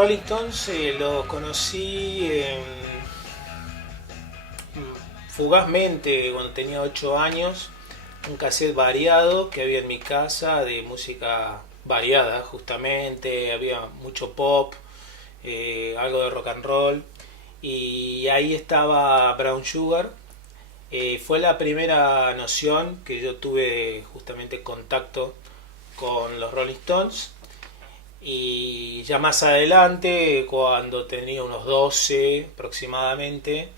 Rolling Stones los conocí fugazmente cuando tenía 8 años. Un cassette variado que había en mi casa de música variada, justamente. Había mucho pop, algo de rock and roll. Y ahí estaba Brown Sugar. Fue la primera noción que yo tuve justamente contacto con los Rolling Stones. Y ya más adelante, cuando tenía unos 12 aproximadamente,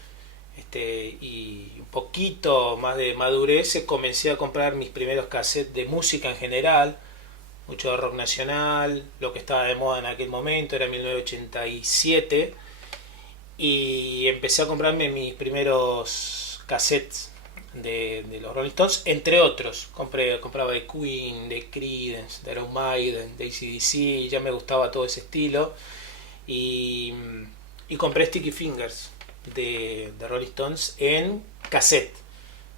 y un poquito más de madurez, comencé a comprar mis primeros cassettes de música en general, mucho de rock nacional, lo que estaba de moda en aquel momento, era 1987, y empecé a comprarme mis primeros cassettes de los Rolling Stones, entre otros. Compraba de Queen, de Creedence, de Iron Maiden, de AC/DC, ya me gustaba todo ese estilo. Y, y compré Sticky Fingers de Rolling Stones en cassette.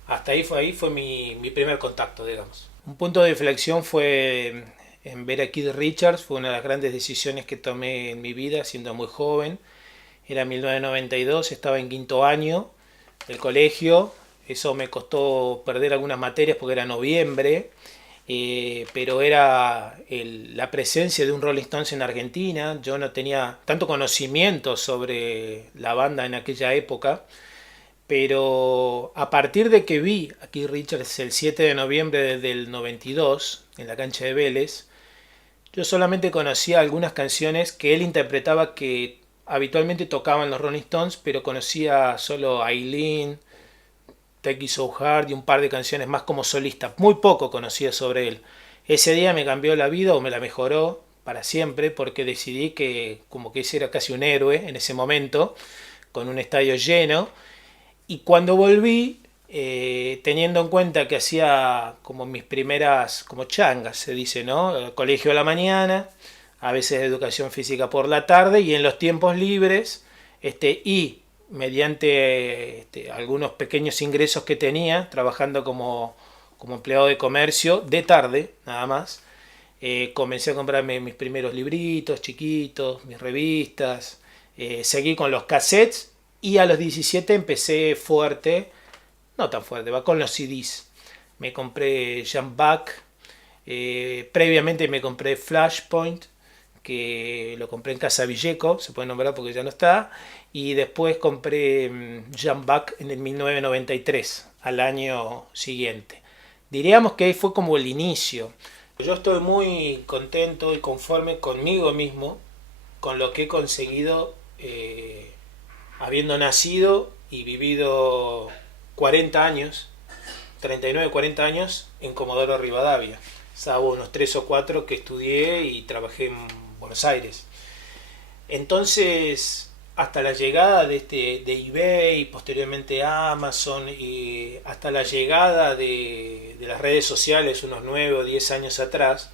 Hasta ahí fue mi primer contacto, digamos. Un punto de inflexión fue en ver a Keith Richards. Fue una de las grandes decisiones que tomé en mi vida siendo muy joven. Era 1992, estaba en quinto año del colegio. Eso me costó perder algunas materias porque era noviembre, pero era la presencia de un Rolling Stones en Argentina. Yo no tenía tanto conocimiento sobre la banda en aquella época, pero a partir de que vi a Keith Richards el 7 de noviembre del 92 en la cancha de Vélez, yo solamente conocía algunas canciones que él interpretaba que habitualmente tocaban los Rolling Stones, pero conocía solo Eileen, Take It So Hard y un par de canciones más como solista. Muy poco conocía sobre él. Ese día me cambió la vida o me la mejoró para siempre porque decidí que como que ese era casi un héroe en ese momento, con un estadio lleno. Y cuando volví, teniendo en cuenta que hacía como mis primeras, como changas se dice, ¿no? Colegio a la mañana, a veces educación física por la tarde y en los tiempos libres, y mediante algunos pequeños ingresos que tenía trabajando como empleado de comercio de tarde nada más, comencé a comprarme mis primeros libritos chiquitos, mis revistas, seguí con los cassettes y a los 17 empecé fuerte, no tan fuerte, va con los CDs. Me compré Jump Back, previamente me compré Flashpoint, que lo compré en Casa Villeco, se puede nombrar porque ya no está, y después compré Jump Back en el 1993, al año siguiente. Diríamos que ahí fue como el inicio. Yo estoy muy contento y conforme conmigo mismo, con lo que he conseguido, habiendo nacido y vivido 40 años, 39, 40 años en Comodoro Rivadavia. Salvo unos 3 o 4 que estudié y trabajé en Buenos Aires. Entonces, hasta la llegada de eBay, posteriormente Amazon, y hasta la llegada de las redes sociales unos 9 o 10 años atrás,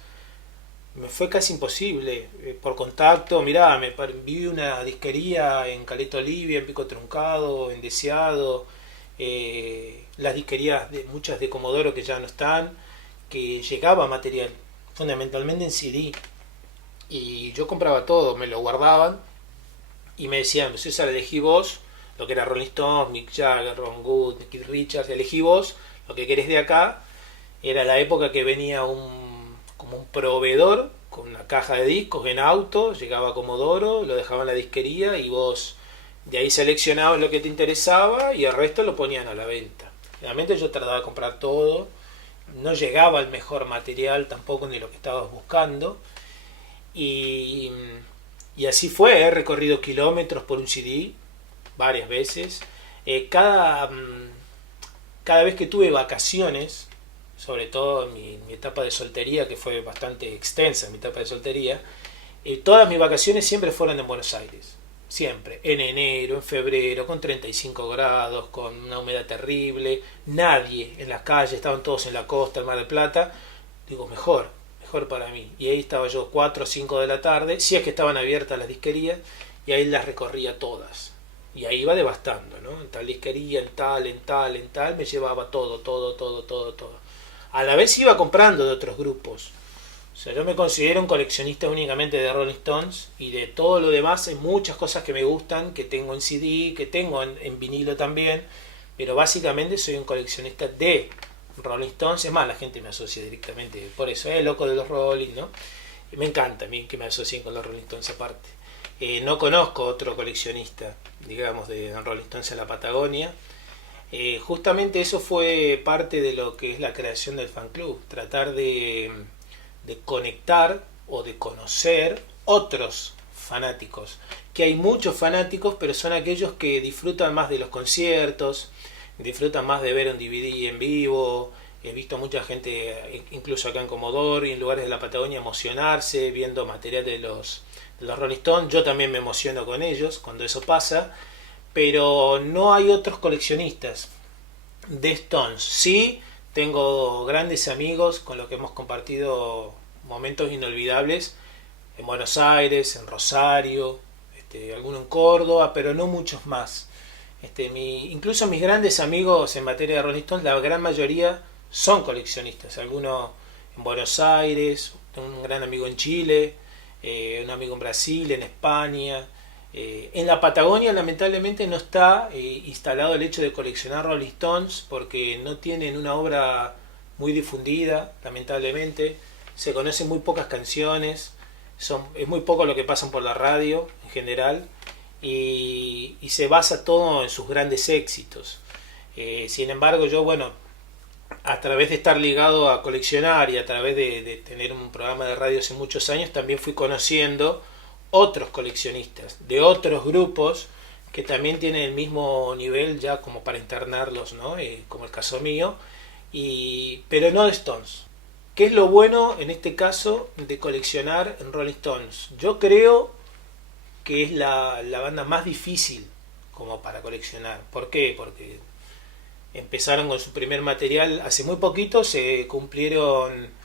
me fue casi imposible. Por contacto, mirá, viví una disquería en Caleta Olivia, en Pico Truncado, en Deseado, las disquerías muchas de Comodoro que ya no están, que llegaba material, fundamentalmente en CD. Y yo compraba todo, me lo guardaban y me decían, César, elegí vos lo que era Rolling Stones, Mick Jagger, Ron Wood, Keith Richards, elegí vos lo que querés de acá. Era la época que venía como un proveedor con una caja de discos en auto, llegaba a Comodoro, lo dejaba en la disquería y vos de ahí seleccionabas lo que te interesaba y el resto lo ponían a la venta. Realmente yo tardaba en comprar todo, no llegaba el mejor material tampoco ni lo que estabas buscando. Y, y así fue, he recorrido kilómetros por un CD varias veces. Cada vez que tuve vacaciones, sobre todo en mi etapa de soltería, que fue bastante extensa mi etapa de soltería, todas mis vacaciones siempre fueron en Buenos Aires. Siempre, en enero, en febrero, con 35 grados, con una humedad terrible, nadie en las calles, estaban todos en la costa, el Mar del Plata. Digo, mejor para mí. Y ahí estaba yo 4 o 5 de la tarde, si es que estaban abiertas las disquerías, y ahí las recorría todas. Y ahí iba devastando, ¿no? En tal disquería, en tal, me llevaba todo. A la vez iba comprando de otros grupos. O sea, yo me considero un coleccionista únicamente de Rolling Stones y de todo lo demás hay muchas cosas que me gustan, que tengo en CD, que tengo en vinilo también, pero básicamente soy un coleccionista de Rolling Stones. Es más, la gente me asocia directamente por eso, loco de los Rolling, ¿no? Me encanta a mí que me asocien con los Rolling Stones aparte. No conozco otro coleccionista, digamos, de Rolling Stones en la Patagonia. Justamente eso fue parte de lo que es la creación del fan club, tratar de conectar o de conocer otros fanáticos, que hay muchos fanáticos, pero son aquellos que disfrutan más de los conciertos, disfrutan más de ver un DVD en vivo. He visto mucha gente, incluso acá en Comodoro y en lugares de la Patagonia, emocionarse viendo material de los Rolling Stones. Yo también me emociono con ellos cuando eso pasa, pero no hay otros coleccionistas de Stones. Sí, tengo grandes amigos con los que hemos compartido momentos inolvidables en Buenos Aires, en Rosario, alguno en Córdoba, pero no muchos más. Incluso mis grandes amigos en materia de Rolling Stones, la gran mayoría son coleccionistas. Algunos en Buenos Aires, tengo un gran amigo en Chile, un amigo en Brasil, en España. En la Patagonia lamentablemente no está instalado el hecho de coleccionar Rolling Stones porque no tienen una obra muy difundida, lamentablemente. Se conocen muy pocas canciones, es muy poco lo que pasan por la radio en general y se basa todo en sus grandes éxitos. Sin embargo, yo, bueno, a través de estar ligado a coleccionar y a través de tener un programa de radio hace muchos años, también fui conociendo otros coleccionistas de otros grupos que también tienen el mismo nivel ya como para internarlos, ¿no? Como el caso mío, pero no de Stones. ¿Qué es lo bueno en este caso de coleccionar en Rolling Stones? Yo creo que es la banda más difícil como para coleccionar. ¿Por qué? Porque empezaron con su primer material hace muy poquito, se cumplieron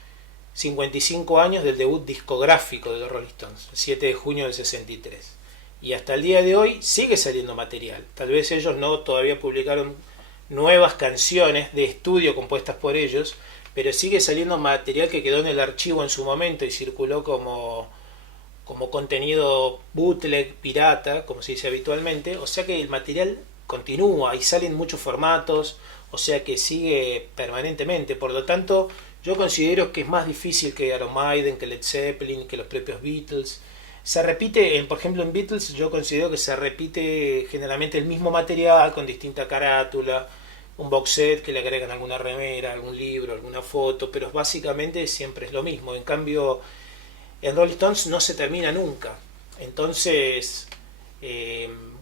55 años del debut discográfico de los Rolling Stones, el 7 de junio del 63. Y hasta el día de hoy sigue saliendo material. Tal vez ellos no todavía publicaron nuevas canciones de estudio compuestas por ellos, pero sigue saliendo material que quedó en el archivo en su momento y circuló como contenido bootleg, pirata, como se dice habitualmente. O sea que el material continúa y salen muchos formatos, o sea que sigue permanentemente. Por lo tanto, yo considero que es más difícil que Iron Maiden, que Led Zeppelin, que los propios Beatles. Se repite, por ejemplo en Beatles yo considero que se repite generalmente el mismo material con distinta carátula, un box set que le agregan alguna remera, algún libro, alguna foto, pero básicamente siempre es lo mismo. En cambio, en Rolling Stones no se termina nunca. Entonces,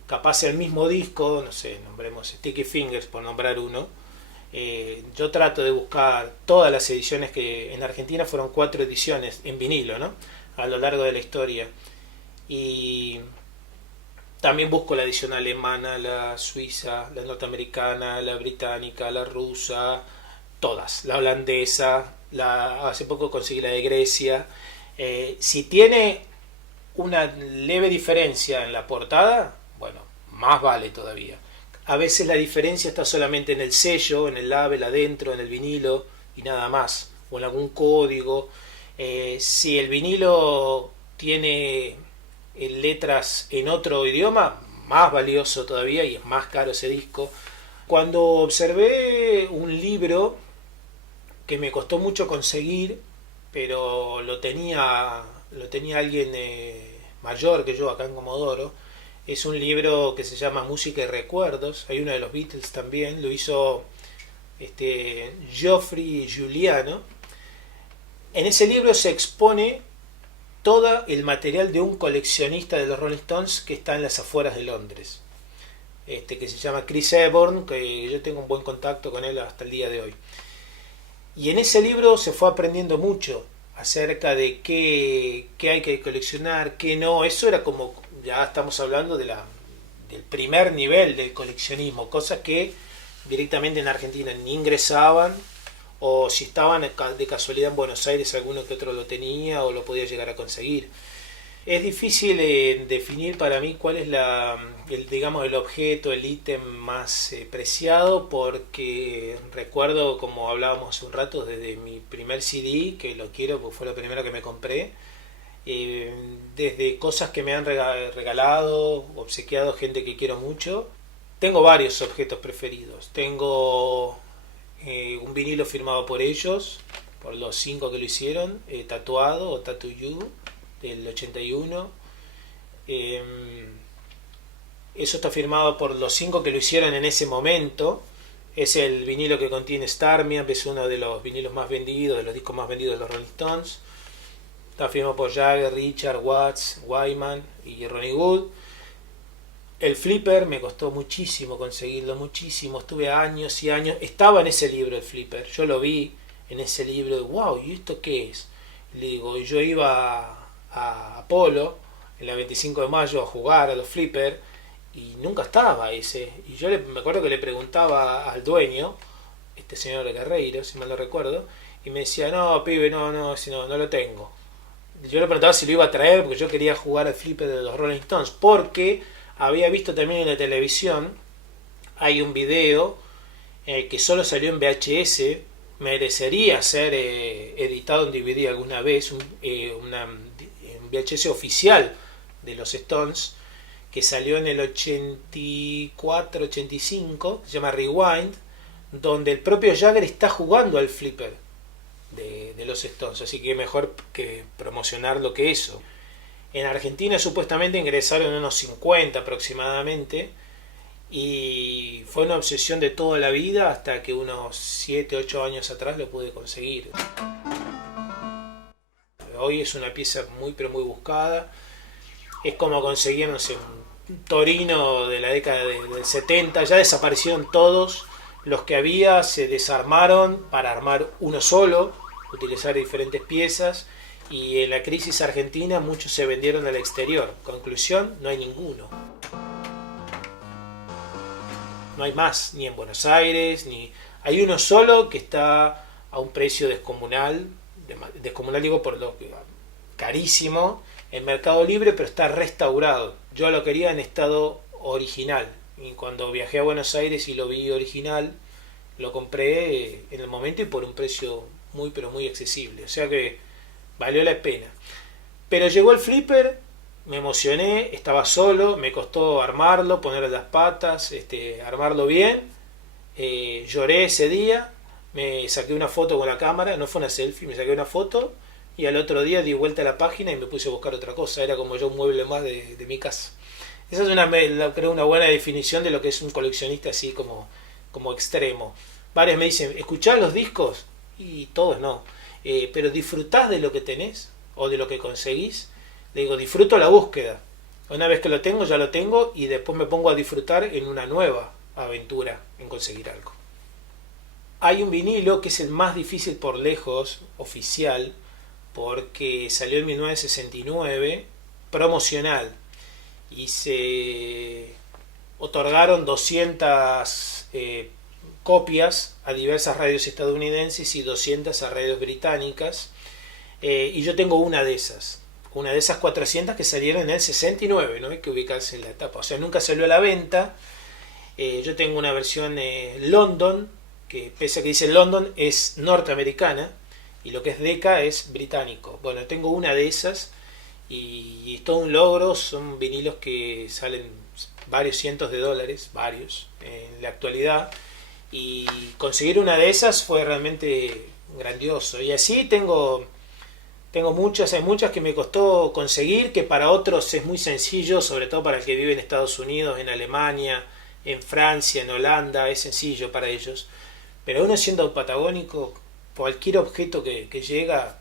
capaz el mismo disco, no sé, nombremos Sticky Fingers por nombrar uno, yo trato de buscar todas las ediciones que en Argentina fueron 4 ediciones en vinilo, ¿no? A lo largo de la historia. Y también busco la edición alemana, la suiza, la norteamericana, la británica, la rusa, todas, la holandesa, hace poco conseguí la de Grecia. Si tiene una leve diferencia en la portada, bueno, más vale todavía. A veces la diferencia está solamente en el sello, en el label adentro, en el vinilo y nada más, o en algún código. Si el vinilo tiene letras en otro idioma, más valioso todavía y es más caro ese disco. Cuando observé un libro que me costó mucho conseguir, pero lo tenía alguien mayor que yo acá en Comodoro, es un libro que se llama Música y Recuerdos. Hay uno de los Beatles también, lo hizo Geoffrey Giuliano. En ese libro se expone todo el material de un coleccionista de los Rolling Stones que está en las afueras de Londres, que se llama Chris Eborn, que yo tengo un buen contacto con él hasta el día de hoy. Y en ese libro se fue aprendiendo mucho acerca de qué hay que coleccionar, qué no. Eso era como, ya estamos hablando del primer nivel del coleccionismo, cosas que directamente en Argentina ni ingresaban, o si estaban de casualidad en Buenos Aires alguno que otro lo tenía o lo podía llegar a conseguir. Es difícil definir para mí cuál es digamos, el objeto, el ítem más preciado, porque recuerdo, como hablábamos hace un rato, desde mi primer CD, que lo quiero porque fue lo primero que me compré, desde cosas que me han regalado, obsequiado gente que quiero mucho. Tengo varios objetos preferidos. Tengo un vinilo firmado por ellos, por los 5 que lo hicieron, tatuado o Tattoo You del 81. Eso está firmado por los 5 que lo hicieron en ese momento. Es el vinilo que contiene Starman, es uno de los vinilos más vendidos, de los discos más vendidos de los Rolling Stones. Está firmado por Jagger, Richard, Watts, Wyman y Ronnie Wood. El flipper me costó muchísimo conseguirlo, muchísimo. Estuve años y años. Estaba en ese libro el flipper. Yo lo vi en ese libro. Wow, ¿y esto qué es? Le digo, yo iba a Apolo en la 25 de mayo a jugar a los flipper y nunca estaba ese. Y yo me acuerdo que le preguntaba al dueño, este señor Guerreiro, si mal no recuerdo, y me decía, no, pibe, no lo tengo. Yo le preguntaba si lo iba a traer porque yo quería jugar al flipper de los Rolling Stones, porque había visto también en la televisión, hay un video que solo salió en VHS, merecería ser editado en DVD alguna vez, un VHS oficial de los Stones, que salió en el 84-85, se llama Rewind, donde el propio Jagger está jugando al flipper de los Stones, así que mejor que promocionar lo que eso. En Argentina supuestamente ingresaron unos 50 aproximadamente, y fue una obsesión de toda la vida hasta que unos 7-8 años atrás lo pude conseguir. Hoy es una pieza muy pero muy buscada. Es como conseguir, no sé, un Torino de la década del 70. Ya desaparecieron todos. Los que había se desarmaron para armar uno solo, utilizar diferentes piezas. Y en la crisis argentina muchos se vendieron al exterior. Conclusión, no hay ninguno. No hay más, ni en Buenos Aires, ni... Hay uno solo que está a un precio descomunal. Descomunal digo por lo que... carísimo. En Mercado Libre, pero está restaurado. Yo lo quería en estado original. Y cuando viajé a Buenos Aires y lo vi original, lo compré en el momento y por un precio muy pero muy accesible. O sea que valió la pena. Pero llegó el flipper, me emocioné, estaba solo, me costó armarlo, ponerle las patas, armarlo bien. Lloré ese día, me saqué una foto con la cámara, no fue una selfie, me saqué una foto y al otro día di vuelta a la página y me puse a buscar otra cosa. Era como yo un mueble más de mi casa. Esa es creo una buena definición de lo que es un coleccionista así como extremo. Varios me dicen, ¿escuchás los discos? Y todos no. Pero ¿disfrutás de lo que tenés o de lo que conseguís? Le digo, disfruto la búsqueda. Una vez que lo tengo, ya lo tengo y después me pongo a disfrutar en una nueva aventura en conseguir algo. Hay un vinilo que es el más difícil por lejos, oficial, porque salió en 1969, promocional, y se otorgaron 200 copias a diversas radios estadounidenses y 200 a radios británicas, y yo tengo una de esas 400 que salieron en el 69, no hay que ubicarse en la etapa, o sea, nunca salió a la venta. Yo tengo una versión London, que pese a que dice London es norteamericana, y lo que es Decca es británico. Bueno, tengo una de esas y es todo un logro. Son vinilos que salen varios cientos de dólares, varios, en la actualidad, y conseguir una de esas fue realmente grandioso. Y así tengo muchas, hay muchas que me costó conseguir, que para otros es muy sencillo, sobre todo para el que vive en Estados Unidos, en Alemania, en Francia, en Holanda, es sencillo para ellos. Pero uno siendo patagónico, cualquier objeto que llega,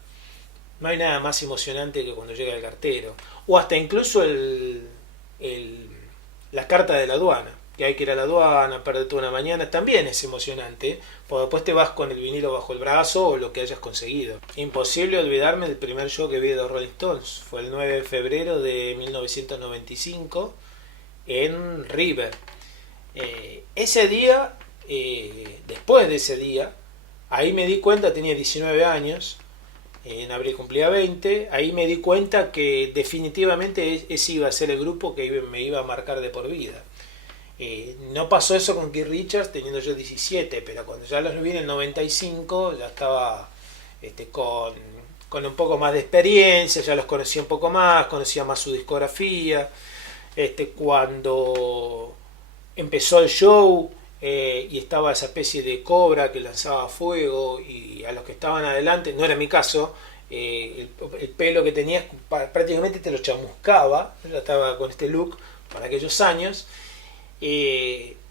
no hay nada más emocionante que cuando llega el cartero. O hasta incluso la carta de la aduana, que hay que ir a la aduana, perderte una mañana, también es emocionante, porque después te vas con el vinilo bajo el brazo o lo que hayas conseguido. Imposible olvidarme del primer show que vi de los Rolling Stones. Fue el 9 de febrero de 1995 en River. Ese día, después de ese día, ahí me di cuenta, tenía 19 años, En abril cumplía 20. Ahí me di cuenta que definitivamente ese iba a ser el grupo que me iba a marcar de por vida. No pasó eso con Keith Richards teniendo yo 17, pero cuando ya los vi en el 95 ya estaba con un poco más de experiencia, ya los conocía un poco más, conocía más su discografía. Cuando empezó el show y estaba esa especie de cobra que lanzaba fuego y a los que estaban adelante, no era mi caso, el pelo que tenías prácticamente te lo chamuscaba. Yo estaba con este look para aquellos años.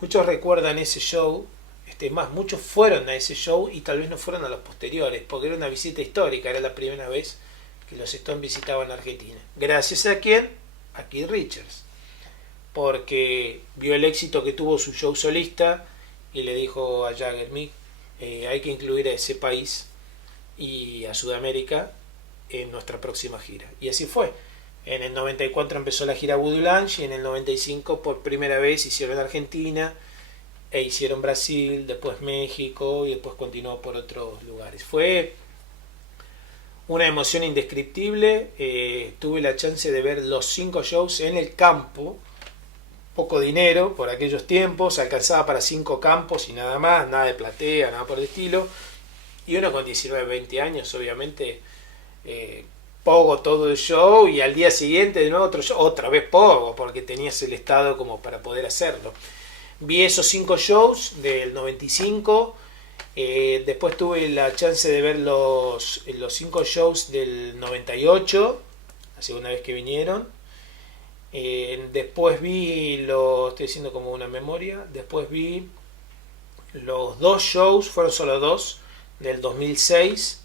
Muchos recuerdan ese show, más muchos fueron a ese show y tal vez no fueron a los posteriores, porque era una visita histórica, era la primera vez que los Stones visitaban Argentina. ¿Gracias a quién? A Keith Richards, porque vio el éxito que tuvo su show solista y le dijo a Jagger: Mick, hay que incluir a ese país y a Sudamérica en nuestra próxima gira. Y así fue. En el 94 empezó la gira Voodoo Lounge y en el 95 por primera vez hicieron Argentina e hicieron Brasil, después México y después continuó por otros lugares. Fue una emoción indescriptible. Tuve la chance de ver los 5 shows en el campo. Poco dinero por aquellos tiempos, alcanzaba para 5 campos y nada más, nada de platea, nada por el estilo. Y uno con 19, 20 años, obviamente, poco todo el show y al día siguiente de nuevo otro show, otra vez poco, porque tenías el estado como para poder hacerlo. Vi esos 5 shows del 95, después tuve la chance de ver los 5 shows del 98, la segunda vez que vinieron. Después estoy haciendo como una memoria, después vi los 2 shows, fueron solo 2, del 2006,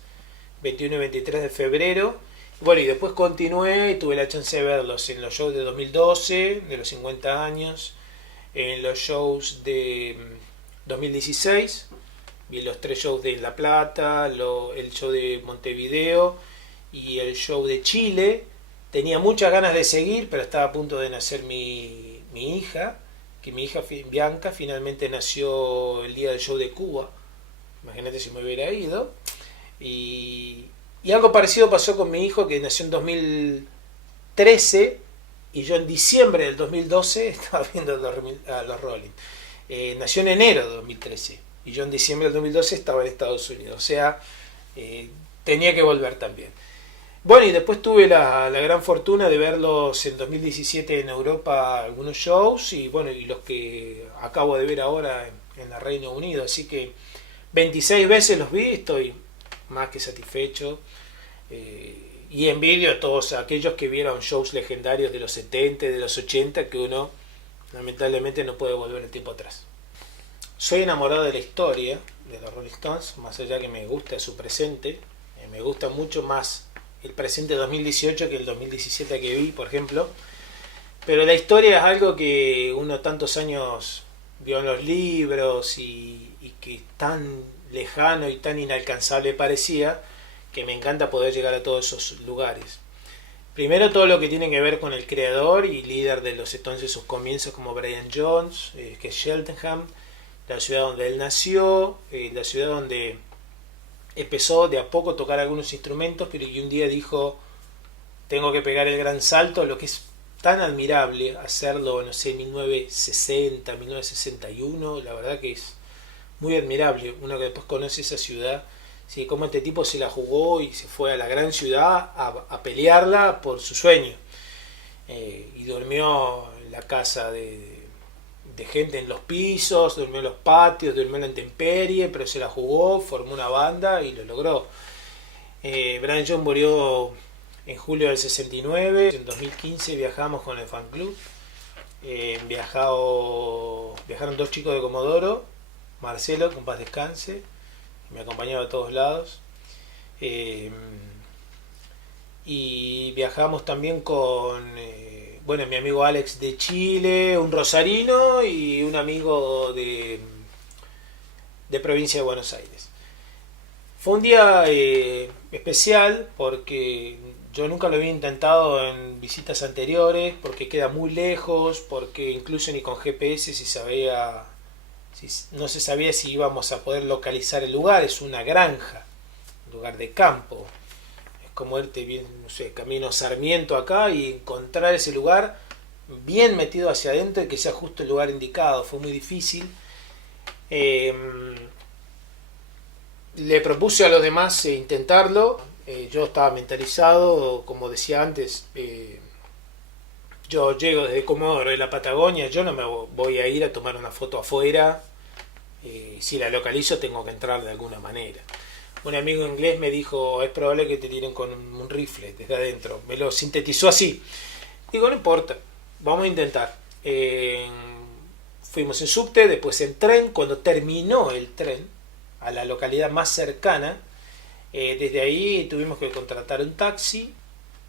21 y 23 de febrero. Bueno, y después continué y tuve la chance de verlos en los shows de 2012, de los 50 años, en los shows de 2016, vi los 3 shows de La Plata, el show de Montevideo y el show de Chile. Tenía muchas ganas de seguir, pero estaba a punto de nacer mi hija, que mi hija Bianca finalmente nació el día del show de Cuba. Imagínate si me hubiera ido. Y algo parecido pasó con mi hijo, que nació en 2013 y yo en diciembre del 2012 estaba viendo a los Rolling. Nació en enero de 2013 y yo en diciembre del 2012 estaba en Estados Unidos. O sea, tenía que volver también. Bueno, y después tuve la gran fortuna de verlos en 2017 en Europa, algunos shows, y bueno, y los que acabo de ver ahora en el Reino Unido. Así que 26 veces los vi, estoy más que satisfecho. Y envidio a todos aquellos que vieron shows legendarios de los 70, de los 80, que uno lamentablemente no puede volver el tiempo atrás. Soy enamorado de la historia de los Rolling Stones, más allá que me gusta su presente, me gusta mucho más el presente 2018 que el 2017 que vi, por ejemplo. Pero la historia es algo que uno tantos años vio en los libros y que tan lejano y tan inalcanzable parecía, que me encanta poder llegar a todos esos lugares. Primero, todo lo que tiene que ver con el creador y líder de los Stones en sus comienzos, como Brian Jones, que es Cheltenham, la ciudad donde él nació, la ciudad donde empezó de a poco a tocar algunos instrumentos, pero y un día dijo: tengo que pegar el gran salto, lo que es tan admirable hacerlo, no sé, en 1960, 1961, la verdad que es muy admirable, uno que después conoce esa ciudad, ¿sí? Cómo este tipo se la jugó y se fue a la gran ciudad a pelearla por su sueño, y durmió en la casa de gente en los pisos, durmió en los patios, durmió en la intemperie, pero se la jugó, formó una banda y lo logró. Brian Jones murió en julio del 69, en 2015 viajamos con el fan club, viajaron 2 chicos de Comodoro, Marcelo, que en paz descanse, me acompañaba a todos lados, y viajamos también con mi amigo Alex de Chile, un rosarino y un amigo de provincia de Buenos Aires. Fue un día especial porque yo nunca lo había intentado en visitas anteriores, porque queda muy lejos, porque incluso ni con GPS no se sabía si íbamos a poder localizar el lugar. Es una granja, un lugar de campo, como irte bien, no sé, camino Sarmiento acá y encontrar ese lugar bien metido hacia adentro y que sea justo el lugar indicado. Fue muy difícil. Eh, Le propuse a los demás intentarlo. Yo estaba mentalizado, como decía antes, yo llego desde Comodoro de la Patagonia, yo no me voy a ir a tomar una foto afuera. Si la localizo tengo que entrar de alguna manera. Un amigo inglés me dijo, es probable que te tiren con un rifle desde adentro. Me lo sintetizó así. Digo, no importa, vamos a intentar. Fuimos en subte, después en tren. Cuando terminó el tren, a la localidad más cercana, desde ahí tuvimos que contratar un taxi.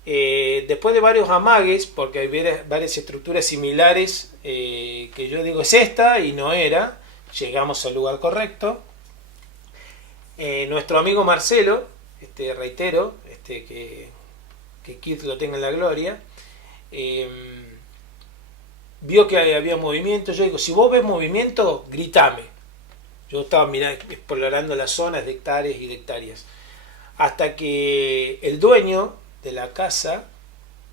Después de varios amagues, porque hay varias estructuras similares, que yo digo es esta y no era, llegamos al lugar correcto. Nuestro amigo Marcelo, reitero, que Keith lo tenga en la gloria, vio que había movimiento. Yo digo, si vos ves movimiento, gritame. Yo estaba mirando, explorando las zonas de hectáreas y de hectáreas, hasta que el dueño de la casa,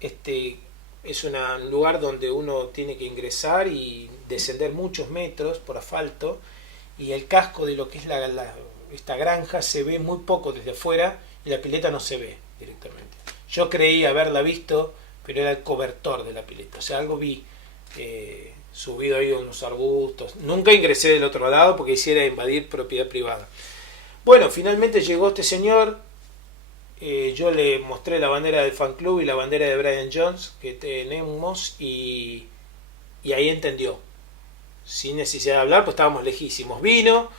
es un lugar donde uno tiene que ingresar y descender muchos metros por asfalto, y el casco de lo que es esta granja se ve muy poco desde afuera y la pileta no se ve directamente. Yo creí haberla visto, pero era el cobertor de la pileta, o sea, algo vi subido ahí unos arbustos. Nunca ingresé del otro lado porque quisiera invadir propiedad privada. Bueno, finalmente llegó este señor. Yo le mostré la bandera del fan club y la bandera de Brian Jones que tenemos, y ahí entendió, sin necesidad de hablar, pues estábamos lejísimos. Vino,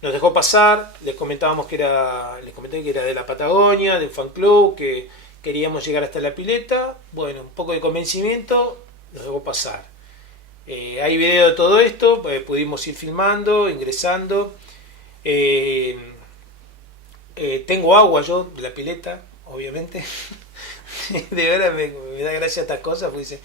nos dejó pasar, les comenté que era de la Patagonia, del fan club, que queríamos llegar hasta la pileta. Bueno, un poco de convencimiento, nos dejó pasar. Hay video de todo esto, pudimos ir filmando, ingresando. Tengo agua yo de la pileta, obviamente. De verdad me da gracia estas cosas, porque dice,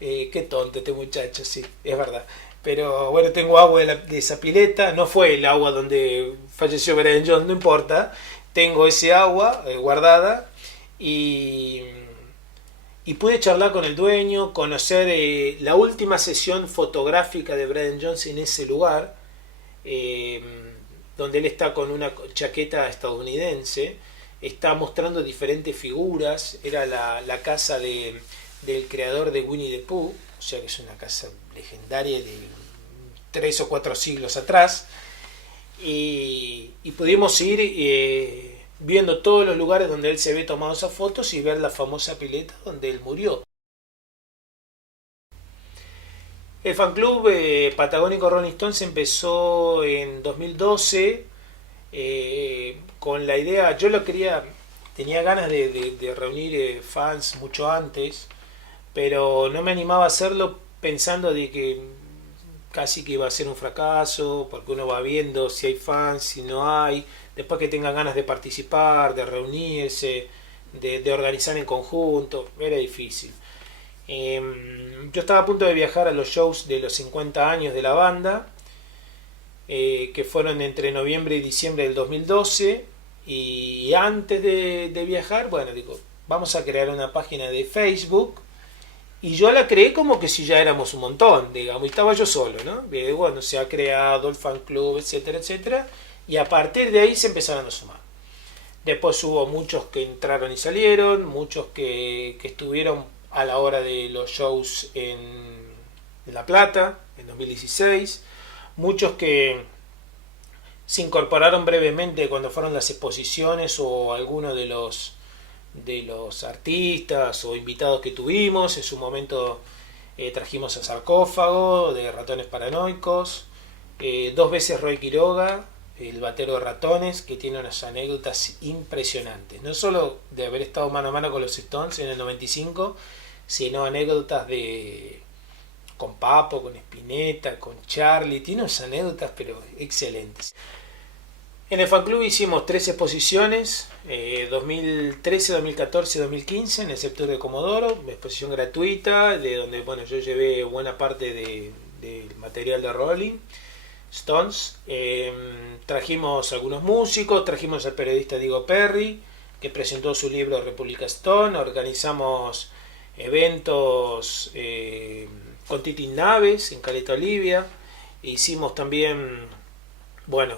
qué tonto este muchacho, sí, es verdad. Pero bueno, tengo agua de esa pileta. No fue el agua donde falleció Brian Jones, no importa. Tengo ese agua guardada, y pude charlar con el dueño, conocer la última sesión fotográfica de Brian Jones en ese lugar, donde él está con una chaqueta estadounidense, está mostrando diferentes figuras. Era la casa del creador de Winnie the Pooh, o sea que es una casa legendaria de 3 o 4 siglos atrás, y pudimos ir viendo todos los lugares donde él se había tomado esas fotos y ver la famosa pileta donde él murió. El fan club patagónico Rolling Stones empezó en 2012, con la idea, tenía ganas de reunir fans mucho antes, pero no me animaba a hacerlo pensando de que casi que iba a ser un fracaso, porque uno va viendo si hay fans, si no hay, después que tengan ganas de participar, de reunirse, de organizar en conjunto, era difícil. Yo estaba a punto de viajar a los shows de los 50 años de la banda, que fueron entre noviembre y diciembre del 2012, y antes de viajar, bueno, digo, vamos a crear una página de Facebook, y yo la creé como que si ya éramos un montón, digamos, y estaba yo solo, ¿no? Y bueno, se ha creado el fan club, etcétera, etcétera, y a partir de ahí se empezaron a sumar. Después hubo muchos que entraron y salieron, muchos que estuvieron a la hora de los shows en La Plata, en 2016, muchos que se incorporaron brevemente cuando fueron las exposiciones o algunos de los artistas o invitados que tuvimos. En su momento trajimos a Sarcófago de Ratones Paranoicos, 2 veces Roy Quiroga, el batero de Ratones, que tiene unas anécdotas impresionantes, no solo de haber estado mano a mano con los Stones en el 95, sino anécdotas con Papo, con Spinetta, con Charlie. Tiene unas anécdotas pero excelentes. En el fan club hicimos 3 exposiciones, 2013, 2014 y 2015 en el sector de Comodoro, una exposición gratuita, de donde bueno, yo llevé buena parte del material de Rolling Stones. Trajimos algunos músicos, trajimos al periodista Diego Perry, que presentó su libro República Stone. Organizamos eventos con Titi Naves en Caleta Olivia. Hicimos también, bueno,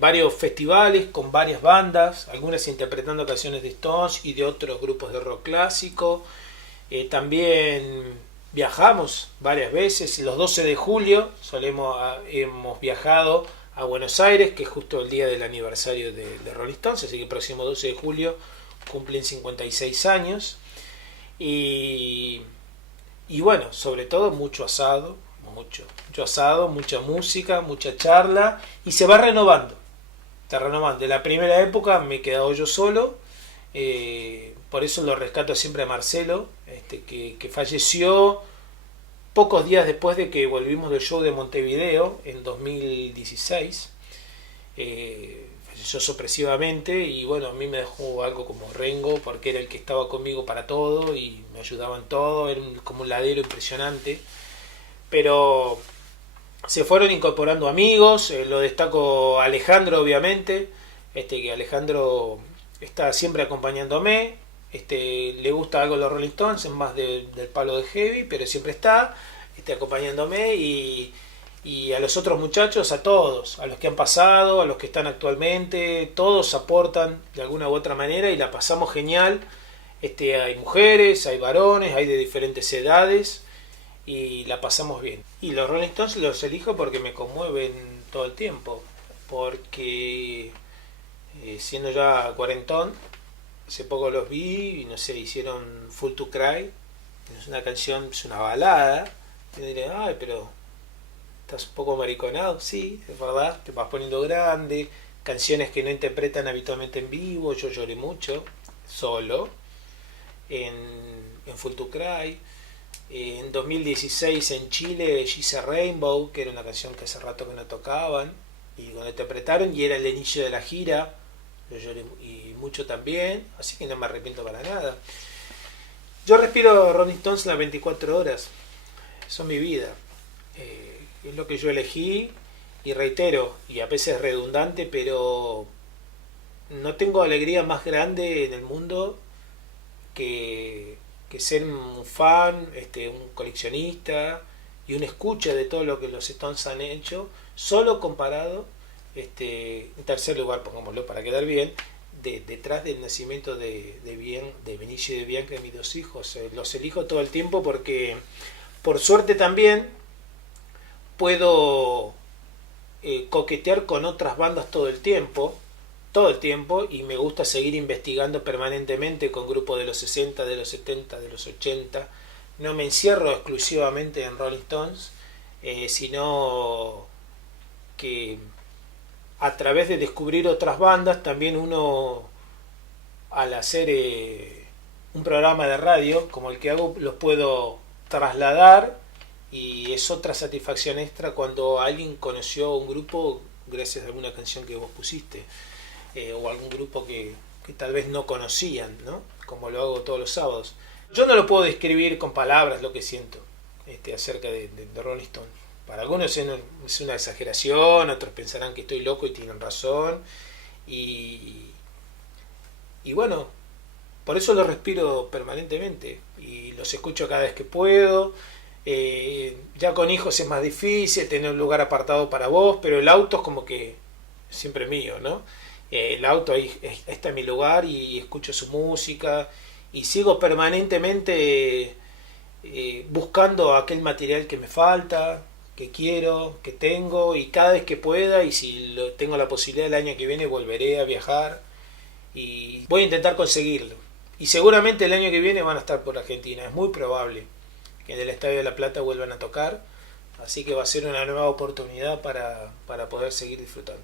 varios festivales con varias bandas, algunas interpretando canciones de Stones y de otros grupos de rock clásico. También viajamos varias veces. Los 12 de julio hemos viajado a Buenos Aires, que es justo el día del aniversario de Rolling Stones, así que el próximo 12 de julio cumplen 56 años. Y bueno, sobre todo mucho asado, mucha música, mucha charla, y se va renovando. Está renovando. De la primera época me he quedado yo solo, por eso lo rescato siempre a Marcelo, que falleció pocos días después de que volvimos del show de Montevideo en 2016. Falleció sorpresivamente y bueno, a mí me dejó algo como Rengo, porque era el que estaba conmigo para todo y me ayudaba en todo, era como un ladero impresionante. Pero se fueron incorporando amigos, lo destaco Alejandro obviamente, que Alejandro está siempre acompañándome, le gusta algo de los Rolling Stones, es más del palo de heavy, pero siempre está acompañándome, y a los otros muchachos, a todos, a los que han pasado, a los que están actualmente, todos aportan de alguna u otra manera y la pasamos genial. Hay mujeres, hay varones, hay de diferentes edades y la pasamos bien. Y los Rolling Stones los elijo porque me conmueven todo el tiempo, porque siendo ya cuarentón, hace poco los vi y no sé, hicieron Full to Cry, es una canción, es una balada, y me diré, ay, pero estás un poco mariconado. Sí, es verdad, te vas poniendo grande, canciones que no interpretan habitualmente en vivo. Yo lloré mucho solo en Full to Cry. En 2016 en Chile, She's a Rainbow, que era una canción que hace rato que no tocaban y cuando interpretaron, y era el inicio de la gira, yo lloré y mucho también, así que no me arrepiento para nada. Yo respiro Rolling Stones las 24 horas, son mi vida, es lo que yo elegí, y reitero, y a veces es redundante, pero no tengo alegría más grande en el mundo que ser un fan, un coleccionista y un escucha de todo lo que los Stones han hecho, solo comparado, en tercer lugar, pongámoslo para quedar bien, detrás del nacimiento de Benicio y de Bianca, mis dos hijos. Los elijo todo el tiempo porque, por suerte también, puedo coquetear con otras bandas todo el tiempo, y me gusta seguir investigando permanentemente con grupos de los 60, de los 70, de los 80. No me encierro exclusivamente en Rolling Stones, sino que a través de descubrir otras bandas, también uno, al hacer un programa de radio como el que hago, los puedo trasladar, y es otra satisfacción extra cuando alguien conoció un grupo gracias a alguna canción que vos pusiste. O algún grupo que tal vez no conocían, ¿no? Como lo hago todos los sábados. Yo no lo puedo describir con palabras lo que siento acerca de Rolling Stone. Para algunos es una exageración, otros pensarán que estoy loco y tienen razón. Y bueno, por eso los respiro permanentemente y los escucho cada vez que puedo. Ya con hijos es más difícil tener un lugar apartado para vos, pero el auto es como que siempre mío, ¿no? El auto ahí está en mi lugar y escucho su música y sigo permanentemente buscando aquel material que me falta, que quiero, que tengo, y cada vez que pueda, y si tengo la posibilidad el año que viene, volveré a viajar y voy a intentar conseguirlo. Y seguramente el año que viene van a estar por Argentina, es muy probable que en el Estadio de La Plata vuelvan a tocar, así que va a ser una nueva oportunidad para poder seguir disfrutando.